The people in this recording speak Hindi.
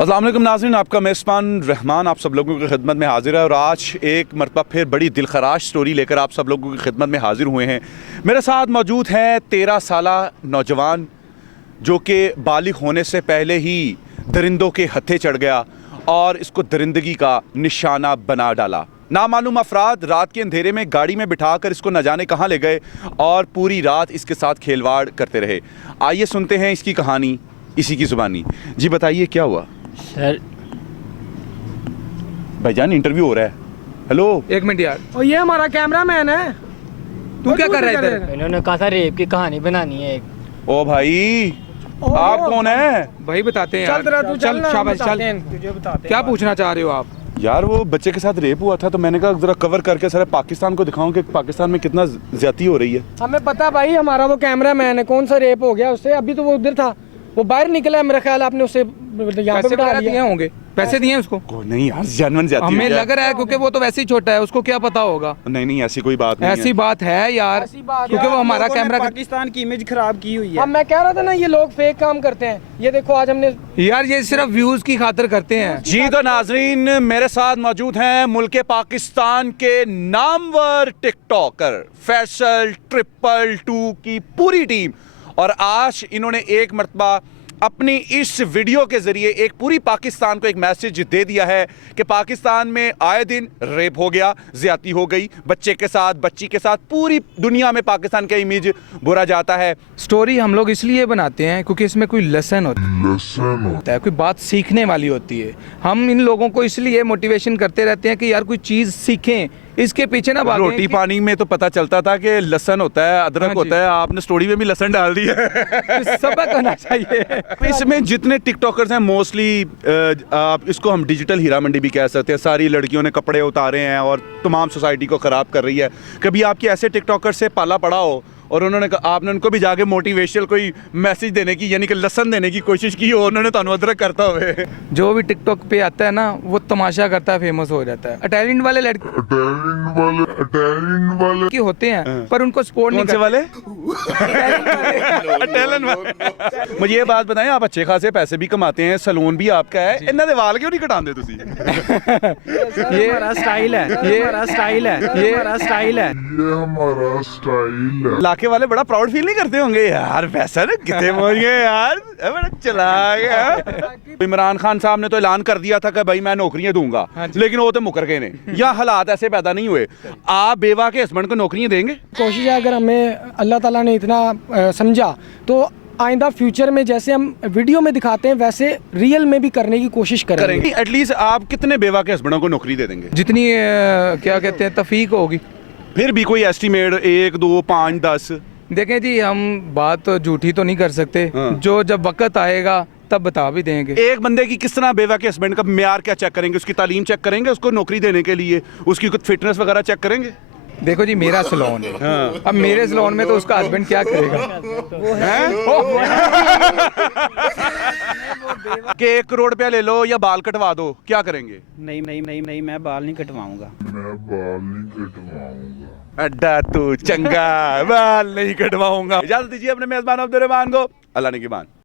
अस्सलाम वालेकुम नाज़रीन, आपका मेज़बान रहमान आप सब लोगों की खिदमत में हाजिर है और आज एक मरतबा फिर बड़ी दिलखराश स्टोरी लेकर आप सब लोगों की खिदमत में हाजिर हुए हैं। मेरे साथ मौजूद हैं 13 साला नौजवान जो कि बालिग होने से पहले ही दरिंदों के हत्थे चढ़ गया और इसको दरिंदगी का निशाना बना डाला। नामालूम अफराद रात के अंधेरे में गाड़ी में बिठाकर इसको न जाने कहाँ ले गए और पूरी रात इसके साथ खेलवाड़ करते रहे। आइए सुनते हैं इसकी कहानी इसी की ज़ुबानी। जी बताइए क्या हुआ? सर भाईजान इंटरव्यू हो रहा है। हेलो एक मिनट यार, और ये हमारा कैमरामैन है। तू क्या कर रहा है इधर? इन्होंने कहा था रेप की कहानी बनानी है एक। ओ भाई आप कौन है? भाई बताते हैं चल यार। तेरा तू चल ना, शाबाश, बताते चल। हैं, तुझे बताते हैं। क्या पूछना चाह रहे हो आप? यार वो बच्चे के साथ रेप हुआ था तो मैंने कहा जरा कवर करके सारे पाकिस्तान को दिखाऊं कि पाकिस्तान में कितना ज्यादती हो रही है। हमें पता भाई, हमारा वो कैमरामैन है, कौन सा रेप हो गया उससे? अभी तो वो उधर था, वो बाहर निकला है, मेरा ख्याल आपने उसे यहाँ पे पैसे बिठा वगैरह दिए लिया। होंगे? पैसे दिए हैं उसको? नहीं यार जानवन ज्यादा हमें लग रहा है क्योंकि वो तो वैसे ही छोटा है, उसको क्या पता होगा। नहीं ऐसी कोई बात नहीं ऐसी बात है यार, ऐसी बात क्योंकि वो हमारा कैमरा पाकिस्तान की इमेज खराब की हुई है। अब मैं कह रहा था ना, ये लोग फेक काम करते हैं। ये देखो आज हमने यार, ये सिर्फ व्यूज की खातिर करते हैं। जी तो नाजरीन मेरे साथ मौजूद हैं मुल्क पाकिस्तान के नामवर टिकटॉकर फैसल 222 की पूरी टीम और आज इन्होंने एक मरतबा अपनी इस वीडियो के जरिए एक पूरी पाकिस्तान को एक मैसेज दे दिया है कि पाकिस्तान में आए दिन रेप हो गया, ज्यादती हो गई, बच्चे के साथ बच्ची के साथ, पूरी दुनिया में पाकिस्तान का इमेज बुरा जाता है। स्टोरी हम लोग इसलिए बनाते हैं क्योंकि इसमें कोई लेसन होता है, कोई बात सीखने वाली होती है। हम इन लोगों को इसलिए मोटिवेशन करते रहते हैं कि यार कोई चीज़ सीखें, इसके पीछे ना भागें। रोटी पानी में तो पता चलता था कि लहसुन होता है, अदरक हाँ जी। होता है, आपने स्टोरी में भी लहसुन डाल दिया है। सबक होना चाहिए। इसमें जितने टिकटॉकर्स हैं मोस्टली आप इसको हम डिजिटल हीरा मंडी भी कह सकते हैं। सारी लड़कियों ने कपड़े उतारे हैं और तमाम सोसाइटी को ख़राब कर रही है। कभी आपकी ऐसे टिकटॉकर से पाला पड़ा हो और उन्होंने आपने उनको भी जाके मोटिवेशनल कोई मैसेज देने की यानी कि लसन देने की कोशिश की हो, उन्होंने तो अदरक करता हुए। जो भी टिकटॉक पे आता है ना, वो तमाशा करता है, फेमस हो जाता है। टैलेंट वाले लड़के की होते हैं पर उनको सपोर्ट नहीं कौन से वाले? टैलेंट वाले। मुझे ये बात बताएं, आप अच्छे खासे पैसे भी कमाते हैं, सलून भी आपका है, इन्हों दे वाल क्यों नहीं कटांदे तुसी? ये हमारा स्टाइल है, ये हमारा स्टाइल है, ये हमारा स्टाइल है, ये हमारा स्टाइल है। इलाके वाले बड़ा प्राउड फील नहीं करते होंगे यार पैसा ना कितने पहुंच गए यार, बड़ा चला गया। इमरान खान साहब ने तो ऐलान कर दिया था कि भाई मैं नौकरियां दूंगा, लेकिन वो तो मुकर गए ने। या हालात ऐसे पैदा नहीं हुए। आप बेवा के हस्बैंड को नौकरियां देंगे? कोशिश है, अगर हमें अल्लाह ताला ने इतना समझा तो आइंदा फ्यूचर में जैसे हम वीडियो में दिखाते हैं वैसे रियल में भी करने की कोशिश करेंगे। एटलीस्ट आप कितने बेवा के हस्बैंडों को नौकरी दे देंगे? जितनी क्या कहते हैं तफीक होगी। फिर भी कोई एस्टिमेट 1 2 5 10? देखें जी, हम बात तो झूठी तो नहीं कर सकते। हाँ। जो जब वक्त आएगा तब बता भी देंगे। एक बंदे की किस तरह बेवा के हस्बैंड का म्यार क्या चेक करेंगे? उसकी तालीम चेक करेंगे, उसको नौकरी देने के लिए उसकी कुछ फिटनेस वगैरह चेक करेंगे? देखो जी, मेरा सलोन है। हाँ। अब मेरे सलोन में तो उसका हस्बैंड क्या करेगा? कि 1 करोड़ रुपया ले लो या बाल कटवा दो, क्या करेंगे? नहीं, मैं बाल नहीं कटवाऊंगा। मैं बाल नहीं कटवाऊंगा। अड्डा तू चंगा, बाल नहीं कटवाऊंगा। इजाजत दीजिए अपने मेजबान अब्दुल रहमान को। अल्लाह ने की बान।